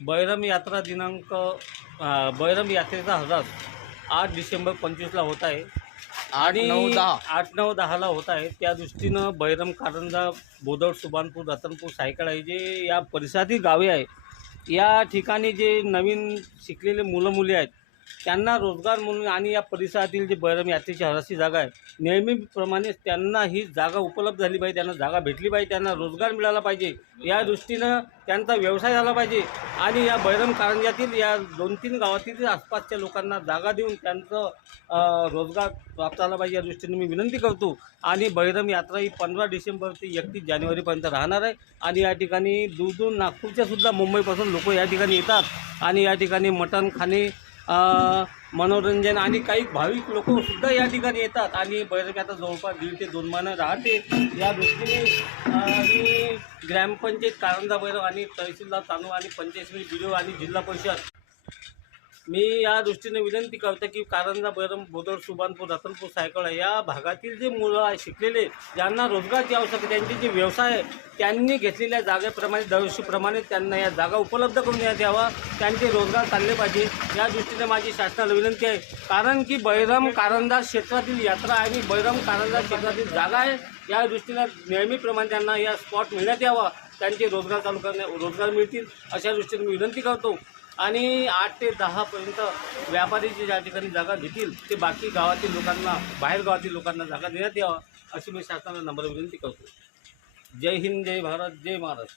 बैरम यात्रा दिनांक बैरम यात्रेचा हजास 8 डिसेंबर 25ला होत आहे. 8, 9, 10 8, 9, 10ला होत आहे. त्या दृष्टीनं बैरम, कारंजा, बोदड, सुभानपूर, रतनपूर, सायकळाई जे या परिसरातील गावे आहे, या ठिकाणी जे नवीन शिकलेले मुलं मुली आहेत त्यांना रोजगार म्हणून आणि या परिसरातील जे बैरम यात्रेची हराशी जागा आहे, नेहमीप्रमाणे त्यांना ही जागा उपलब्ध झाली पाहिजे, त्यांना जागा भेटली पाहिजे, त्यांना रोजगार मिळाला पाहिजे, या दृष्टीनं त्यांचा व्यवसाय झाला पाहिजे आणि या बैरम कारंजातील या 2-3 गावातील आसपासच्या लोकांना जागा देऊन त्यांचं रोजगार प्राप्त झाला पाहिजे, या दृष्टीने मी विनंती करतो. आणि बैरम यात्रा ही 15 डिसेंबर ते 31 जानेवारीपर्यंत राहणार आहे आणि या ठिकाणी दूर नागपूरच्या सुद्धा, मुंबईपासून लोक या ठिकाणी येतात आणि या ठिकाणी मटण खाणे, मनोरंजन आणि काही भाविक लोकसुद्धा या ठिकाणी येतात आणि बैरम यात्रा जवळपास 1.5 ते 2 महिने राहते. या दृष्टीने मी ग्रामपंचायत कारंजा बैरम आणि तहसीलदार तानू आणि पंचायत BDO आणि जिल्हा परिषद मी या दृष्टीने विनंती करतो की कारंजा, बैरम, बोदड, सुभानपूर, रतनपूर, सायकळा या भागातील जे मुलं आहे शिकलेले, ज्यांना रोजगारची आवश्यकता, त्यांचे जे व्यवसाय आहे, त्यांनी घेतलेल्या जागेप्रमाणे दरवर्षीप्रमाणे त्यांना या जागा उपलब्ध करून देण्यात यावा, त्यांचे रोजगार चालले पाहिजे, या दृष्टीने माझी शासनाला विनंती आहे. कारण की बैरम कारंजा क्षेत्रातील यात्रा आणि बैरम कारंजा क्षेत्रातील जागा आहे, या दृष्टीने नेहमीप्रमाणे त्यांना या स्पॉट मिळण्यात यावा, त्यांचे रोजगार चालू रोजगार मिळतील अशा दृष्टीने मी विनंती करतो. आणि 8 ते 10पर्यंत व्यापारी जे ज्या ठिकाणी जागा घेतील ते बाकी गावातील लोकांना, बाहेर गावातील लोकांना जागा देण्यात यावा अशी मी शासनाला नम्र विनंती करतो. जय हिंद, जय भारत, जय महाराष्ट्र.